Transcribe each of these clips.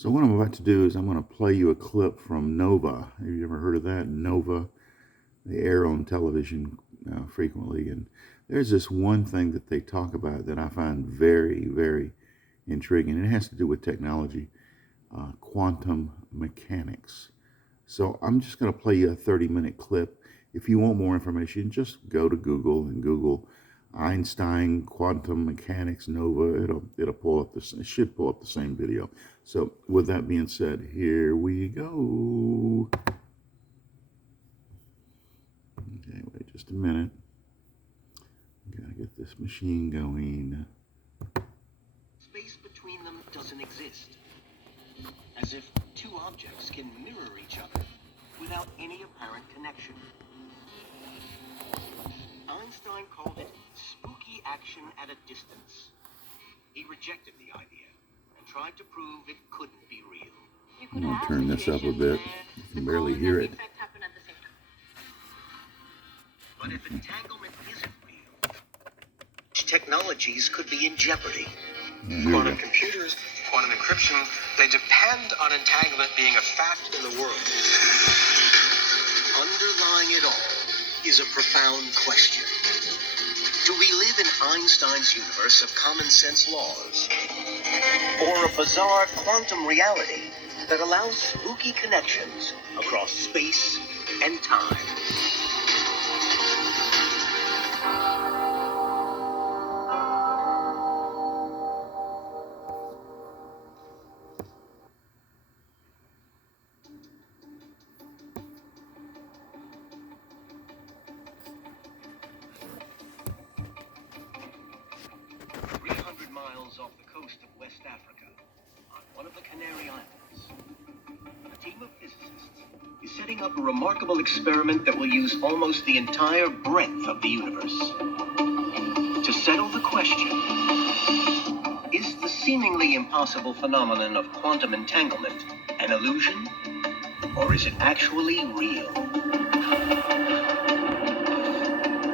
So what I'm about to do is I'm going to play you a clip from Nova. Have you ever heard of that? Nova. They air on television frequently. And there's this one thing that they talk about that I find very, very intriguing. And it has to do with technology, quantum mechanics. So I'm just going to play you a 30-minute clip. If you want more information, just go to Google and Google Einstein quantum mechanics Nova. It'll pull up this. It should pull up the same video. So with that being said, here we go. Okay, wait just a minute. Gotta get this machine going. Space between them doesn't exist. As if two objects can mirror each other without any apparent connection. Einstein called it spooky action at a distance. He rejected the idea and tried to prove it couldn't be real. I'm going to turn this up a bit. You can barely hear it. But if entanglement isn't real, technologies could be in jeopardy. Quantum computers, quantum encryption, they depend on entanglement being a fact in the world. Underlying it all is a profound question. Do we live in Einstein's universe of common sense laws? Or a bizarre quantum reality that allows spooky connections across space and time? Miles off the coast of West Africa, on one of the Canary Islands, a team of physicists is setting up a remarkable experiment that will use almost the entire breadth of the universe to settle the question: is the seemingly impossible phenomenon of quantum entanglement an illusion, or is it actually real?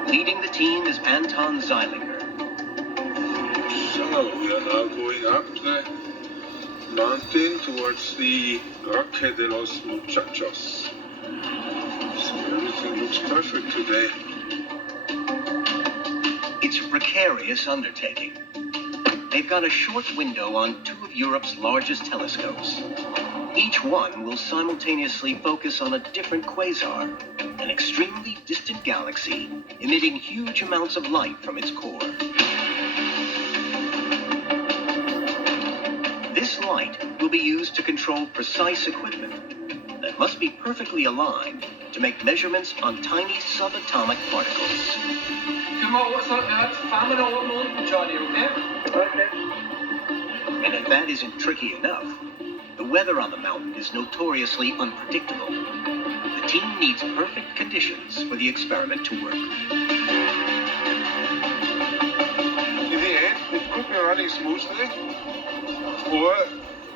Leading the team is Anton Zeilinger. So we are now going up the mountain towards the Roque de los Muchachos. So everything looks perfect today. It's a precarious undertaking. They've got a short window on two of Europe's largest telescopes. Each one will simultaneously focus on a different quasar, an extremely distant galaxy emitting huge amounts of light from its core. This light will be used to control precise equipment that must be perfectly aligned to make measurements on tiny subatomic particles. Jamal, what's up, man? Famine all up north, Charlie, okay? Okay. And if that isn't tricky enough, the weather on the mountain is notoriously unpredictable. The team needs perfect conditions for the experiment to work. In the end, it could be running smoothly, or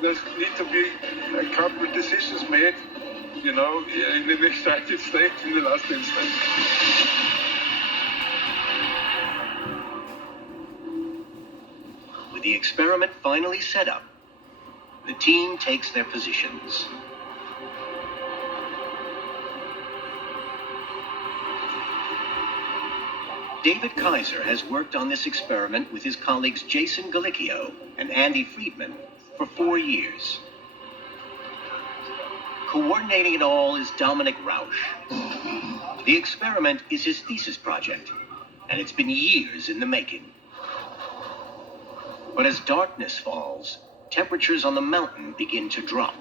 there need to be a couple of decisions made, in an excited state in the last instant. With the experiment finally set up, the team takes their positions. David Kaiser has worked on this experiment with his colleagues Jason Galicchio and Andy Friedman for 4 years. Coordinating it all is Dominic Rausch. The experiment is his thesis project, and it's been years in the making. But as darkness falls, temperatures on the mountain begin to drop.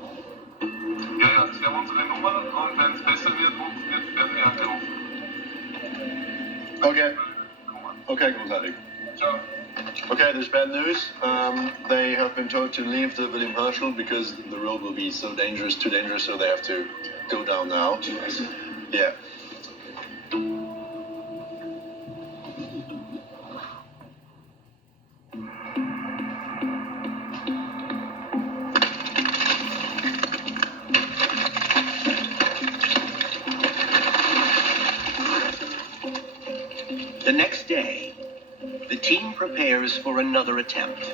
Okay, großartig. Okay, there's bad news. They have been told to leave the William Herschel because the road will be so dangerous, too dangerous, so they have to go down now. Yeah. The next day, the team prepares for another attempt.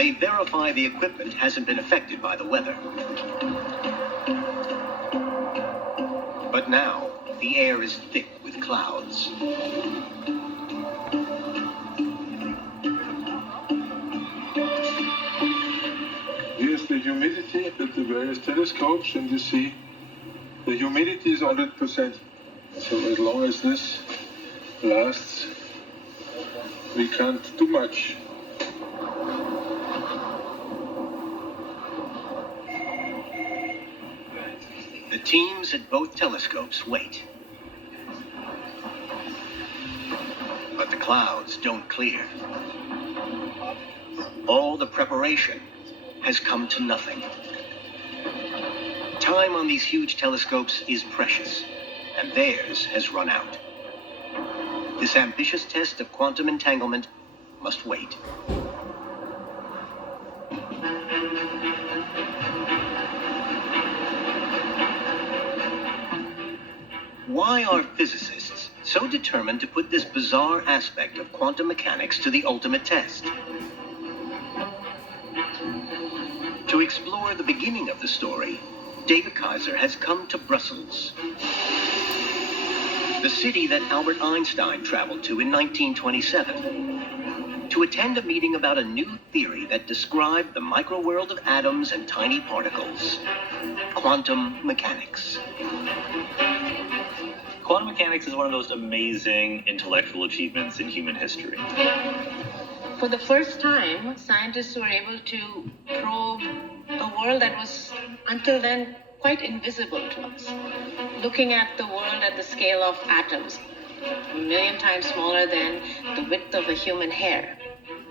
they verify the equipment hasn't been affected by the weather. But now, the air is thick with clouds. Here's the humidity at the various telescopes, and you see the humidity is 100%. So as long as this lasts, we can't do much. The teams at both telescopes wait. But the clouds don't clear. All the preparation has come to nothing. Time on these huge telescopes is precious, and theirs has run out. This ambitious test of quantum entanglement must wait. Why are physicists so determined to put this bizarre aspect of quantum mechanics to the ultimate test? To explore the beginning of the story, David Kaiser has come to Brussels, the city that Albert Einstein traveled to in 1927, to attend a meeting about a new theory that described the microworld of atoms and tiny particles, quantum mechanics. Quantum mechanics is one of those amazing intellectual achievements in human history. For the first time, scientists were able to probe a world that was, until then, quite invisible to us. Looking at the world at the scale of atoms, 1,000,000 times smaller than the width of a human hair.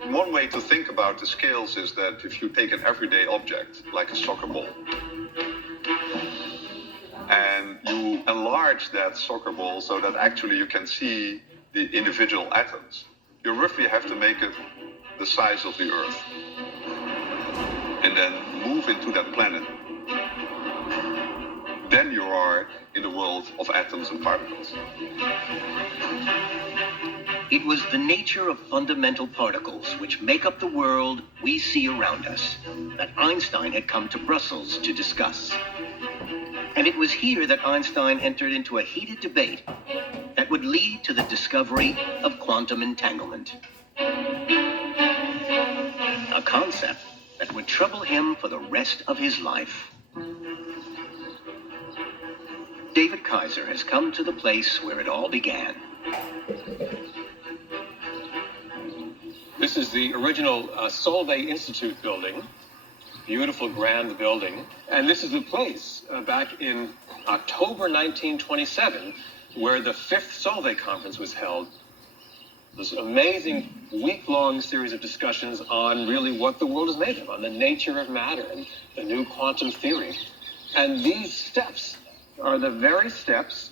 One way to think about the scales is that if you take an everyday object, like a soccer ball, and you enlarge that soccer ball so that actually you can see the individual atoms, you roughly have to make it the size of the Earth, and then move into that planet. Then you are in the world of atoms and particles. It was the nature of fundamental particles which make up the world we see around us that Einstein had come to Brussels to discuss. And it was here that Einstein entered into a heated debate that would lead to the discovery of quantum entanglement. A concept that would trouble him for the rest of his life. David Kaiser has come to the place where it all began. This is the original Solvay Institute building. Beautiful, grand building. And this is the place back in October 1927 where the 5th Solvay conference was held. This amazing week-long series of discussions on really what the world is made of, on the nature of matter and the new quantum theory. And these steps are the very steps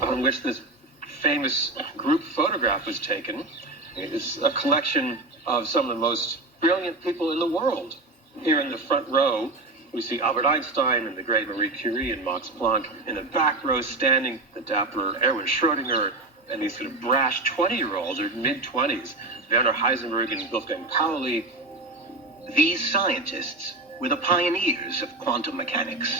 on which this famous group photograph was taken. It's a collection of some of the most brilliant people in the world. Here in the front row, we see Albert Einstein and the great Marie Curie and Max Planck. In the back row, standing the dapper Erwin Schrödinger and these sort of brash 20-year-olds or mid-20s, Werner Heisenberg and Wolfgang Pauli. These scientists were the pioneers of quantum mechanics.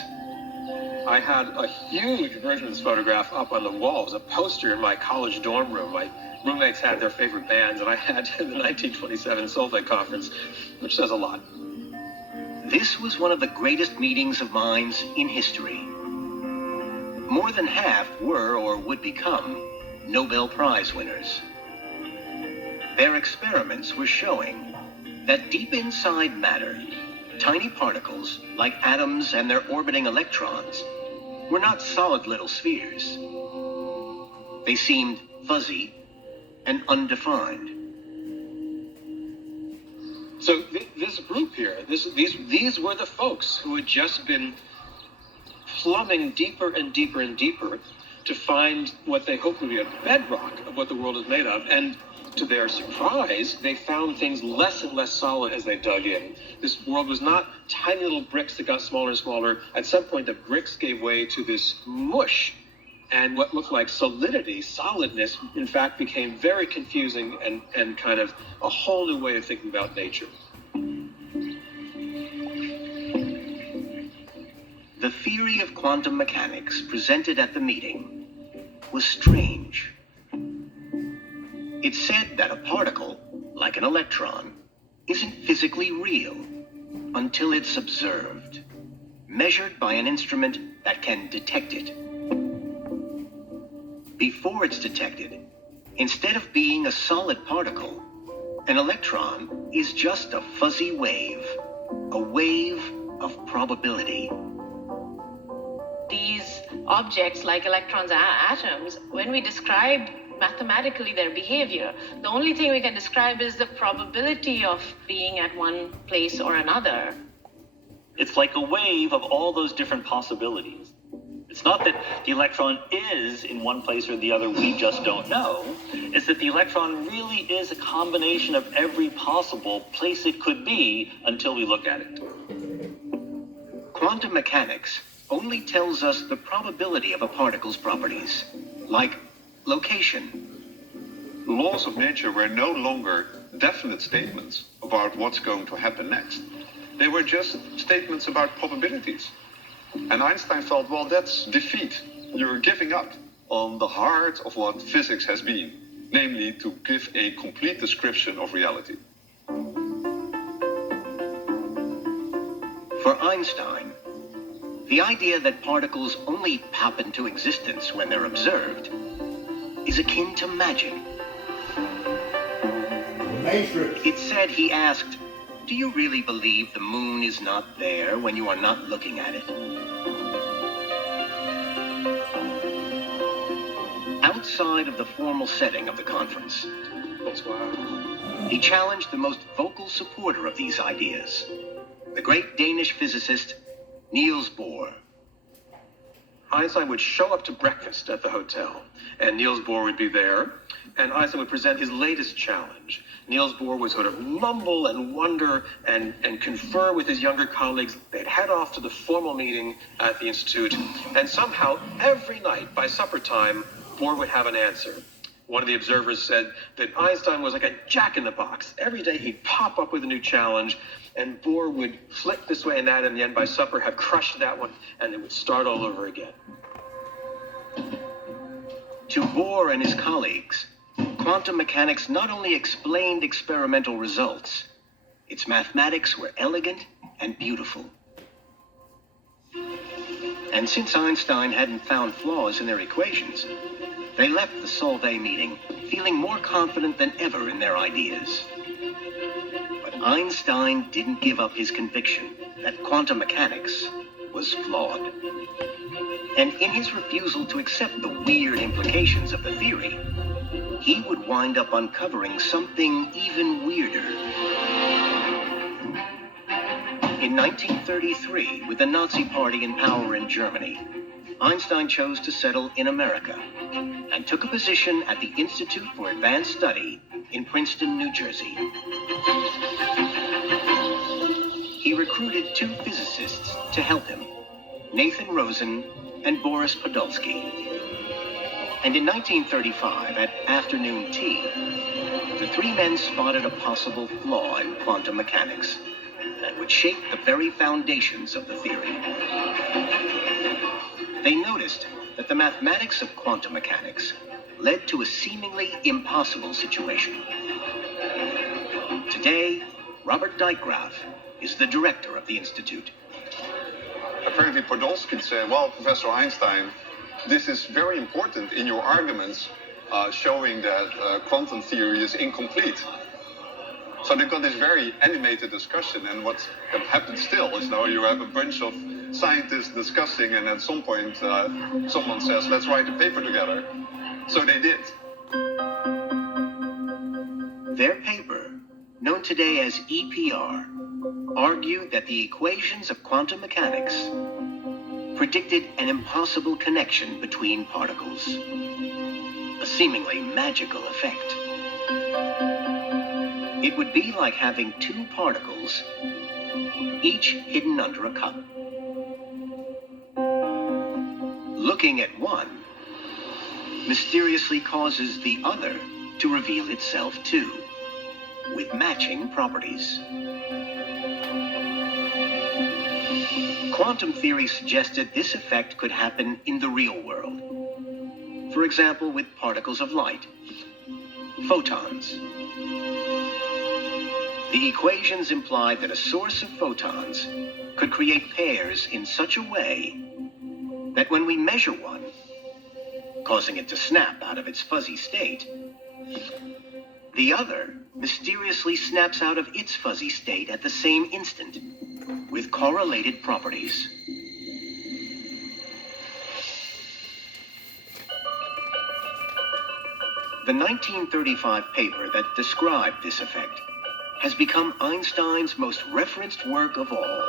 I had a huge version of this photograph up on the wall. It was a poster in my college dorm room. My roommates had their favorite bands, and I had the 1927 Solvay conference, which says a lot. This was one of the greatest meetings of minds in history. More than half were or would become Nobel Prize winners. Their experiments were showing that deep inside matter, tiny particles like atoms and their orbiting electrons were not solid little spheres. They seemed fuzzy and undefined. So this group here, these were the folks who had just been plumbing deeper and deeper and deeper to find what they hoped would be a bedrock of what the world is made of. And to their surprise, they found things less and less solid as they dug in. This world was not tiny little bricks that got smaller and smaller. At some point, the bricks gave way to this mush. And what looked like solidity, solidness, in fact, became very confusing and kind of a whole new way of thinking about nature. The theory of quantum mechanics presented at the meeting was strange. It said that a particle, like an electron, isn't physically real until it's observed, measured by an instrument that can detect it. Before it's detected, instead of being a solid particle, an electron is just a fuzzy wave, a wave of probability. These objects, like electrons and atoms, when we describe mathematically their behavior, the only thing we can describe is the probability of being at one place or another. It's like a wave of all those different possibilities. It's not that the electron is in one place or the other, we just don't know. It's that the electron really is a combination of every possible place it could be until we look at it. Quantum mechanics only tells us the probability of a particle's properties, like location. Laws of nature were no longer definite statements about what's going to happen next. They were just statements about probabilities. And Einstein thought, well, that's defeat. You're giving up on the heart of what physics has been, namely to give a complete description of reality. For Einstein, the idea that particles only pop into existence when they're observed is akin to magic. It said he asked, "Do you really believe the moon is not there when you are not looking at it?" Outside of the formal setting of the conference, he challenged the most vocal supporter of these ideas, the great Danish physicist Niels Bohr. Einstein would show up to breakfast at the hotel, and Niels Bohr would be there, and Einstein would present his latest challenge. Niels Bohr would sort of mumble and wonder and confer with his younger colleagues. They'd head off to the formal meeting at the Institute, and somehow every night by supper time, Bohr would have an answer. One of the observers said that Einstein was like a jack-in-the-box. Every day he'd pop up with a new challenge, and Bohr would flick this way and that, and in the end by supper have crushed that one, and it would start all over again. To Bohr and his colleagues, quantum mechanics not only explained experimental results, its mathematics were elegant and beautiful. And since Einstein hadn't found flaws in their equations, they left the Solvay meeting feeling more confident than ever in their ideas. But Einstein didn't give up his conviction that quantum mechanics was flawed. And in his refusal to accept the weird implications of the theory, he would wind up uncovering something even weirder. In 1933, with the Nazi Party in power in Germany, Einstein chose to settle in America and took a position at the Institute for Advanced Study in Princeton, New Jersey. He recruited two physicists to help him, Nathan Rosen and Boris Podolsky. And in 1935, at afternoon tea, the three men spotted a possible flaw in quantum mechanics that would shape the very foundations of the theory. They noticed that the mathematics of quantum mechanics led to a seemingly impossible situation. Today, Robert Dijkgraaf is the director of the Institute. Apparently Podolsky said, well, Professor Einstein, this is very important in your arguments showing that quantum theory is incomplete. So they've got this very animated discussion, and what happens still is now you have a bunch of scientists discussing, and at some point someone says, let's write a paper together. So they did. Their paper, known today as EPR, argued that the equations of quantum mechanics predicted an impossible connection between particles, a seemingly magical effect. It would be like having two particles, each hidden under a cup. Looking at one mysteriously causes the other to reveal itself too, with matching properties. Quantum theory suggested this effect could happen in the real world. For example, with particles of light, photons. The equations implied that a source of photons could create pairs in such a way that when we measure one, causing it to snap out of its fuzzy state, the other mysteriously snaps out of its fuzzy state at the same instant, with correlated properties. The 1935 paper that described this effect has become Einstein's most referenced work of all.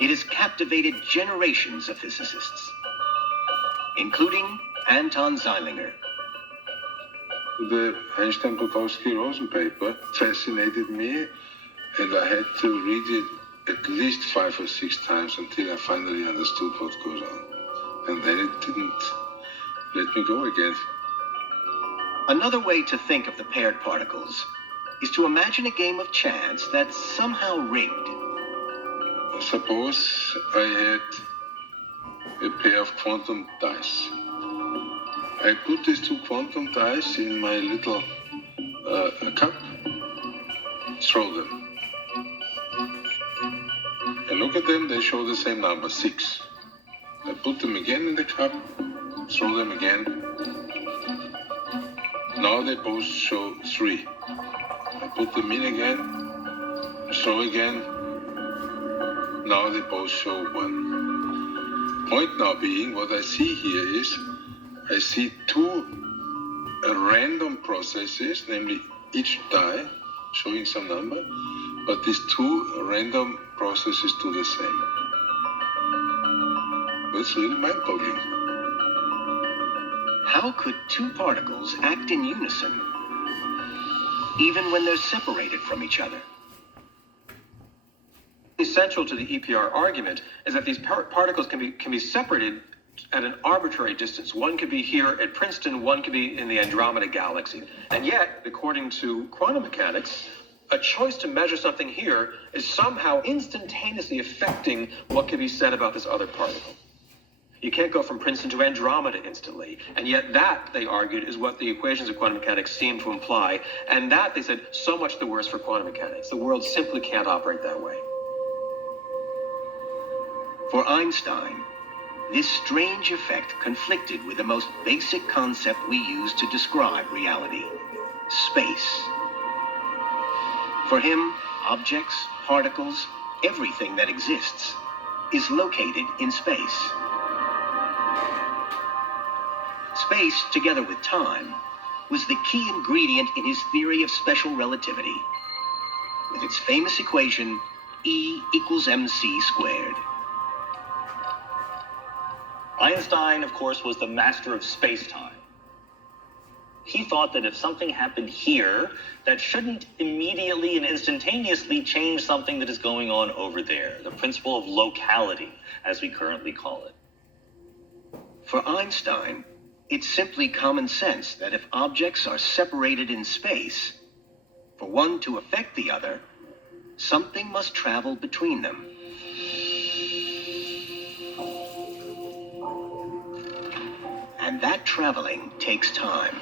It has captivated generations of physicists, including Anton Zeilinger. The Einstein-Podolsky-Rosen paper fascinated me, and I had to read it at least 5 or 6 times until I finally understood what goes on. And then it didn't let me go again. Another way to think of the paired particles is to imagine a game of chance that's somehow rigged. Suppose I had a pair of quantum dice. I put these 2 quantum dice in my little cup, throw them. I look at them, they show the same number, 6. I put them again in the cup, throw them again. Now they both show 3. I put them in again, throw again. Now they both show 1. Point now being, what I see here is, I see 2 random processes, namely each die showing some number, but these 2 random processes do the same. That's really mind-boggling. How could 2 particles act in unison, even when they're separated from each other? Central to the EPR argument is that these particles can be separated at an arbitrary distance. One could be here at Princeton, one could be in the Andromeda galaxy. And yet, according to quantum mechanics, a choice to measure something here is somehow instantaneously affecting what can be said about this other particle. You can't go from Princeton to Andromeda instantly. And yet that, they argued, is what the equations of quantum mechanics seem to imply. And that, they said, so much the worse for quantum mechanics. The world simply can't operate that way. For Einstein, this strange effect conflicted with the most basic concept we use to describe reality: space. For him, objects, particles, everything that exists is located in space. Space, together with time, was the key ingredient in his theory of special relativity, with its famous equation E equals mc squared. Einstein, of course, was the master of space-time. He thought that if something happened here, that shouldn't immediately and instantaneously change something that is going on over there, the principle of locality, as we currently call it. For Einstein, it's simply common sense that if objects are separated in space, for one to affect the other, something must travel between them. And that traveling takes time.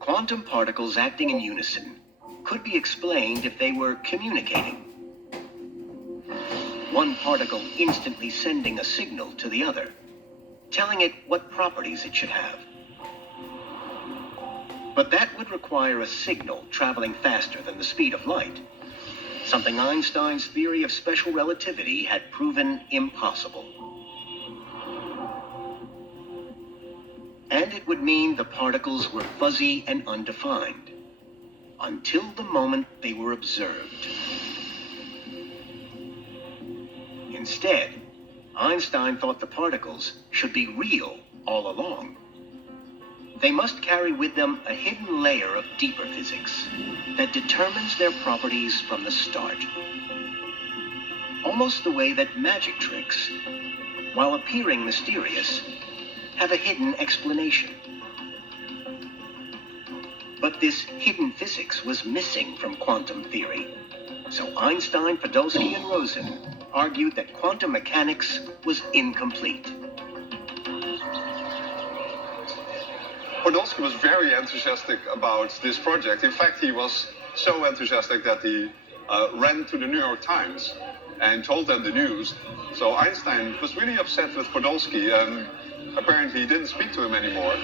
Quantum particles acting in unison could be explained if they were communicating. One particle instantly sending a signal to the other, telling it what properties it should have. But that would require a signal traveling faster than the speed of light, something Einstein's theory of special relativity had proven impossible. And it would mean the particles were fuzzy and undefined, until the moment they were observed. Instead, Einstein thought the particles should be real all along. They must carry with them a hidden layer of deeper physics that determines their properties from the start. Almost the way that magic tricks, while appearing mysterious, have a hidden explanation. But this hidden physics was missing from quantum theory. So Einstein, Podolsky, and Rosen argued that quantum mechanics was incomplete. Podolsky was very enthusiastic about this project. In fact, he was so enthusiastic that he ran to the New York Times and told them the news. So Einstein was really upset with Podolsky and apparently didn't speak to him anymore.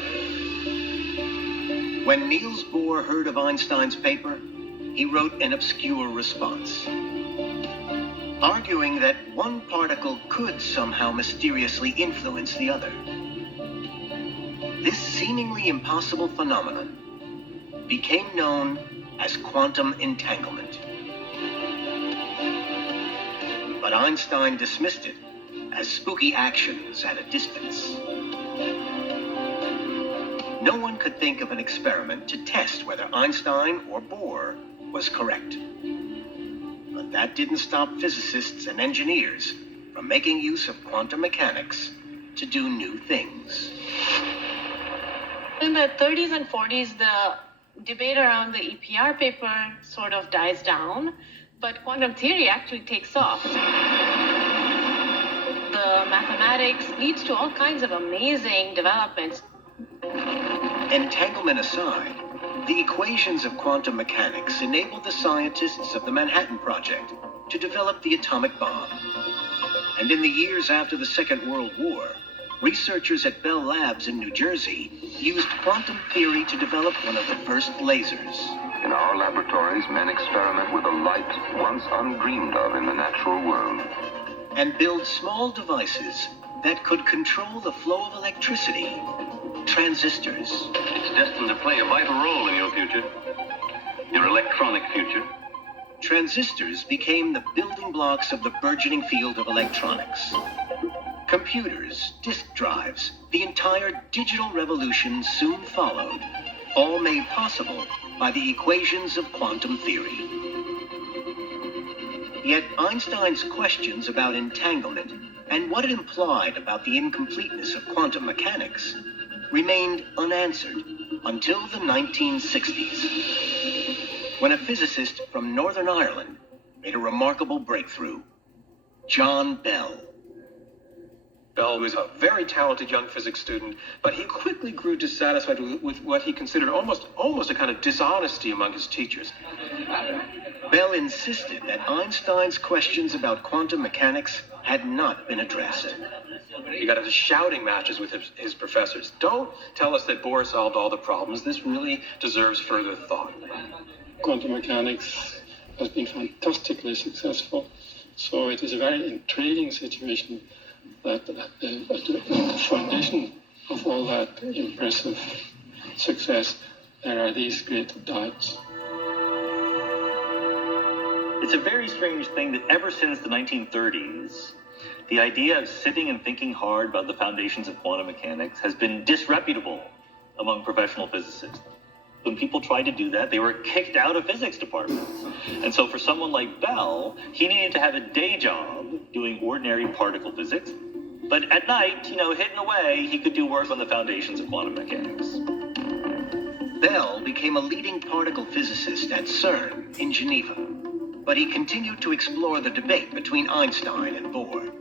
When Niels Bohr heard of Einstein's paper, he wrote an obscure response, arguing that one particle could somehow mysteriously influence the other. This seemingly impossible phenomenon became known as quantum entanglement. But Einstein dismissed it as spooky actions at a distance. No one could think of an experiment to test whether Einstein or Bohr was correct. But that didn't stop physicists and engineers from making use of quantum mechanics to do new things. In the 30s and 40s, the debate around the EPR paper sort of dies down, but quantum theory actually takes off. The mathematics leads to all kinds of amazing developments. Entanglement aside, the equations of quantum mechanics enabled the scientists of the Manhattan Project to develop the atomic bomb. And in the years after the Second World War, researchers at Bell Labs in New Jersey used quantum theory to develop one of the first lasers. In our laboratories, men experiment with a light once undreamed of in the natural world. And build small devices that could control the flow of electricity. Transistors. It's destined to play a vital role in your future. Your electronic future. Transistors became the building blocks of the burgeoning field of electronics. Computers, disk drives, the entire digital revolution soon followed, all made possible by the equations of quantum theory. Yet Einstein's questions about entanglement and what it implied about the incompleteness of quantum mechanics remained unanswered until the 1960s, when a physicist from Northern Ireland made a remarkable breakthrough. John Bell. Bell was a very talented young physics student, but he quickly grew dissatisfied with what he considered almost a kind of dishonesty among his teachers. Bell insisted that Einstein's questions about quantum mechanics had not been addressed. He got into shouting matches with his professors. Don't tell us that Bohr solved all the problems. This really deserves further thought. Quantum mechanics has been fantastically successful, so it is a very intriguing situation that at the foundation of all that impressive success, there are these great doubts. It's a very strange thing that ever since the 1930s, the idea of sitting and thinking hard about the foundations of quantum mechanics has been disreputable among professional physicists. When people tried to do that, they were kicked out of physics departments. And so for someone like Bell, he needed to have a day job doing ordinary particle physics. But at night, hidden away, he could do work on the foundations of quantum mechanics. Bell became a leading particle physicist at CERN in Geneva, but he continued to explore the debate between Einstein and Bohr.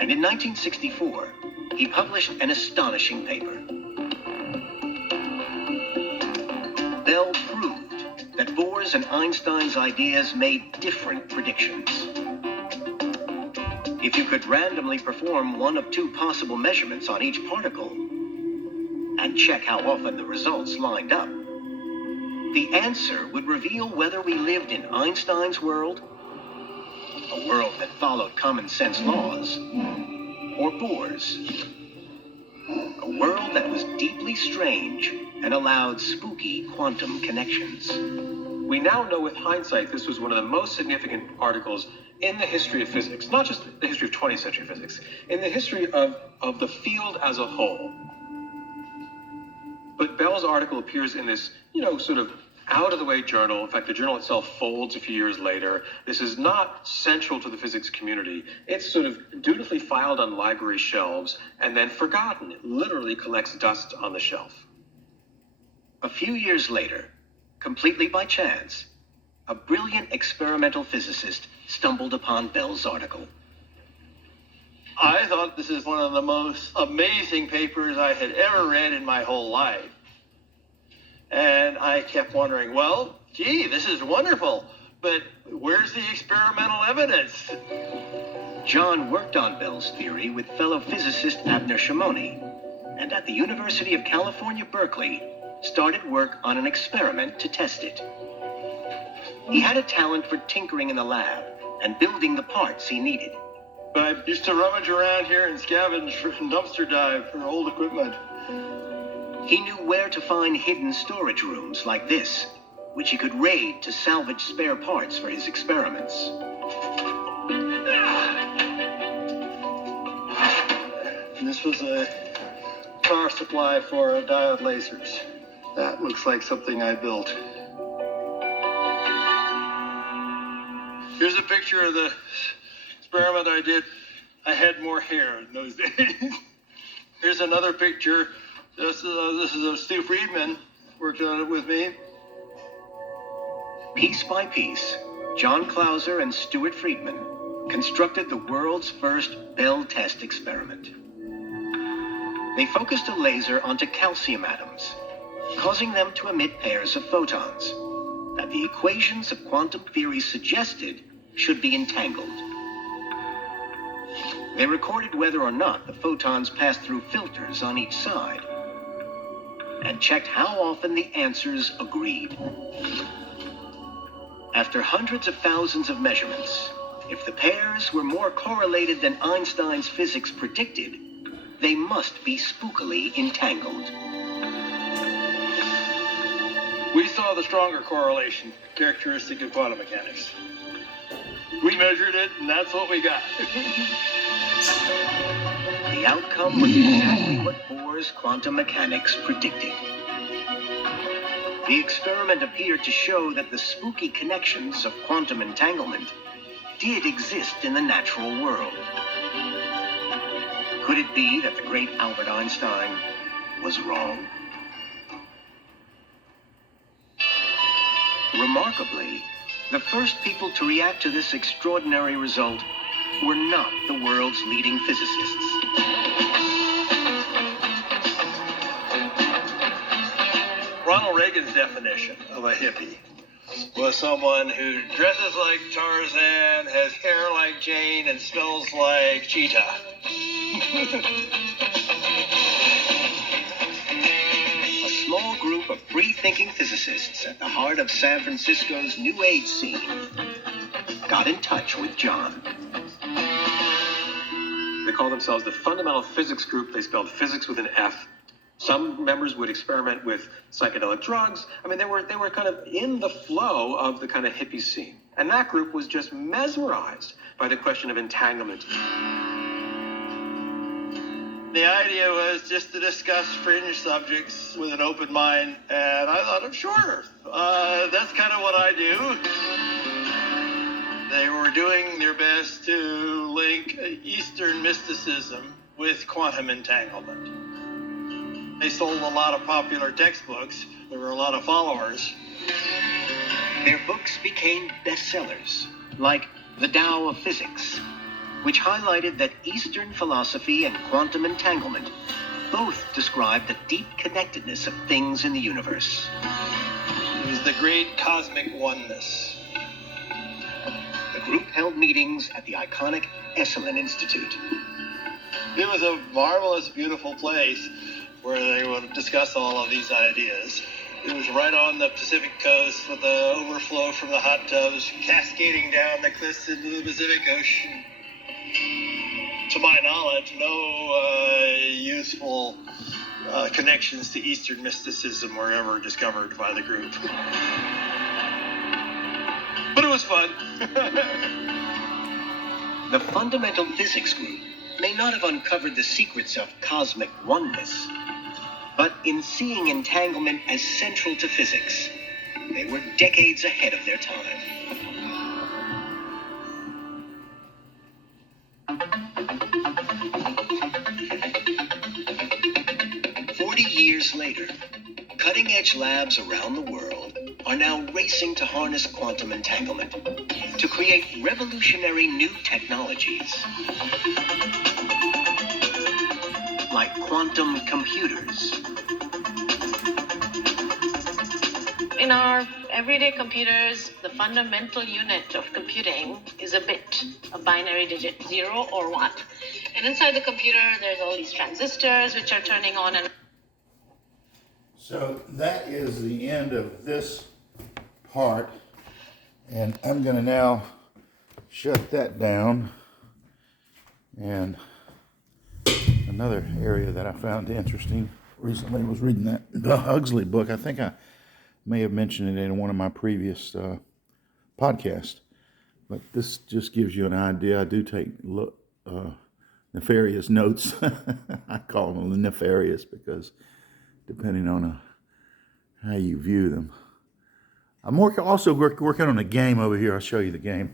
And in 1964, he published an astonishing paper. Bell proved that Bohr's and Einstein's ideas made different predictions. If you could randomly perform one of two possible measurements on each particle and check how often the results lined up, the answer would reveal whether we lived in Einstein's world, a world that followed common sense laws, or Bohr's, a world that was deeply strange and allowed spooky quantum connections. We now know with hindsight this was one of the most significant articles in the history of physics, not just the history of 20th century physics, in the history of the field as a whole. But Bell's article appears in this, sort of out-of-the-way journal. In fact, the journal itself folds a few years later. This is not central to the physics community. It's sort of dutifully filed on library shelves and then forgotten. It literally collects dust on the shelf. A few years later, completely by chance, a brilliant experimental physicist stumbled upon Bell's article. I thought this is one of the most amazing papers I had ever read in my whole life. And I kept wondering, well, gee, this is wonderful, but where's the experimental evidence? John worked on Bell's theory with fellow physicist Abner Shimoni, and at the University of California, Berkeley, started work on an experiment to test it. He had a talent for tinkering in the lab and building the parts he needed. I used to rummage around here and scavenge for dumpster dive for old equipment. He knew where to find hidden storage rooms like this, which he could raid to salvage spare parts for his experiments. And this was a power supply for diode lasers. That looks like something I built. Here's a picture of the experiment I did. I had more hair in those days. Here's another picture. This is of Stu Friedman, worked on it with me. Piece by piece, John Clauser and Stuart Friedman constructed the world's first Bell test experiment. They focused a laser onto calcium atoms, causing them to emit pairs of photons that the equations of quantum theory suggested should be entangled. They recorded whether or not the photons passed through filters on each side, and checked how often the answers agreed. After hundreds of thousands of measurements, if the pairs were more correlated than Einstein's physics predicted, they must be spookily entangled. We saw the stronger correlation, characteristic of quantum mechanics. We measured it, and that's what we got. The outcome was exactly what Bohr's quantum mechanics predicted. The experiment appeared to show that the spooky connections of quantum entanglement did exist in the natural world. Could it be that the great Albert Einstein was wrong? Remarkably, the first people to react to this extraordinary result were not the world's leading physicists. Ronald Reagan's definition of a hippie was someone who dresses like Tarzan, has hair like Jane, and smells like Cheetah. A small group of free-thinking physicists at the heart of San Francisco's New Age scene got in touch with John. They call themselves the Fundamental Physics Group. They spelled physics with an F. Some members would experiment with psychedelic drugs. I mean, they were kind of in the flow of the kind of hippie scene. And that group was just mesmerized by the question of entanglement. The idea was just to discuss fringe subjects with an open mind, and I thought, sure, that's kind of what I do. They were doing their best to link Eastern mysticism with quantum entanglement. They sold a lot of popular textbooks. There were a lot of followers. Their books became bestsellers, like The Tao of Physics, which highlighted that Eastern philosophy and quantum entanglement both describe the deep connectedness of things in the universe. It was the great cosmic oneness. The group held meetings at the iconic Esalen Institute. It was a marvelous, beautiful place where they would discuss all of these ideas. It was right on the Pacific coast with the overflow from the hot tubs cascading down the cliffs into the Pacific Ocean. To my knowledge, no useful connections to Eastern mysticism were ever discovered by the group. But it was fun. The Fundamental Physics Group may not have uncovered the secrets of cosmic oneness, but in seeing entanglement as central to physics, they were decades ahead of their time. Years later, cutting-edge labs around the world are now racing to harness quantum entanglement to create revolutionary new technologies like quantum computers. In our everyday computers, the fundamental unit of computing is a bit, a binary digit, 0 or 1. And inside the computer, there's all these transistors which are turning on and... So that is the end of this part, and I'm going to now shut that down. And another area that I found interesting recently was reading the Huxley book. I think I may have mentioned it in one of my previous podcasts, but this just gives you an idea. I do take nefarious notes. I call them nefarious because depending on how you view them. I'm also working on a game over here. I'll show you the game.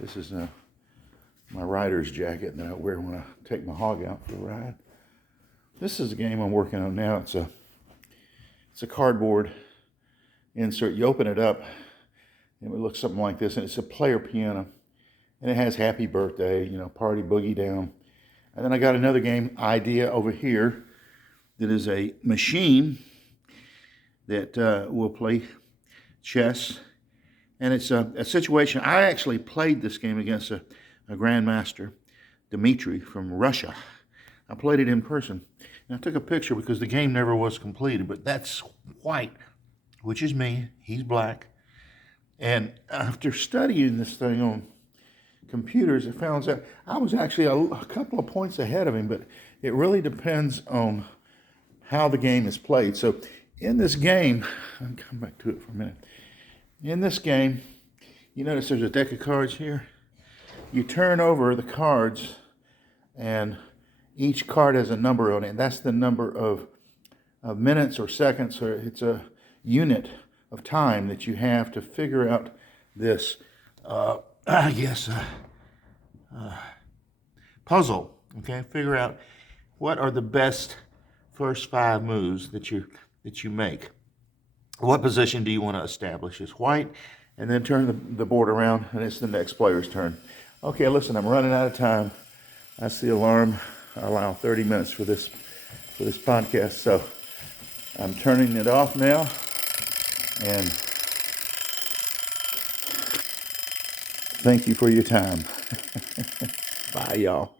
This is my rider's jacket that I wear when I take my hog out for a ride. This is a game I'm working on now. It's a cardboard insert. You open it up, and it looks something like this, and it's a player piano, and it has Happy Birthday, Party Boogie Down. And then I got another game idea over here that is a machine that will play chess, and it's a situation. I actually played this game against a grandmaster, Dmitry from Russia. I played it in person, and I took a picture because the game never was completed, but that's white, which is me. He's black. And after studying this thing on computers, it found out I was actually a couple of points ahead of him, but it really depends on how the game is played. So in this game, I'll come back to it for a minute. In this game, you notice there's a deck of cards here. You turn over the cards, and each card has a number on it. And that's the number of minutes or seconds, or it's a unit of time that you have to figure out this, puzzle. Okay, figure out what are the best first 5 moves that you make. What position do you want to establish as white, and then turn the board around, and it's the next player's turn. Okay, listen, I'm running out of time. That's the alarm. I allow 30 minutes for this podcast, so I'm turning it off now. And thank you for your time. Bye, y'all.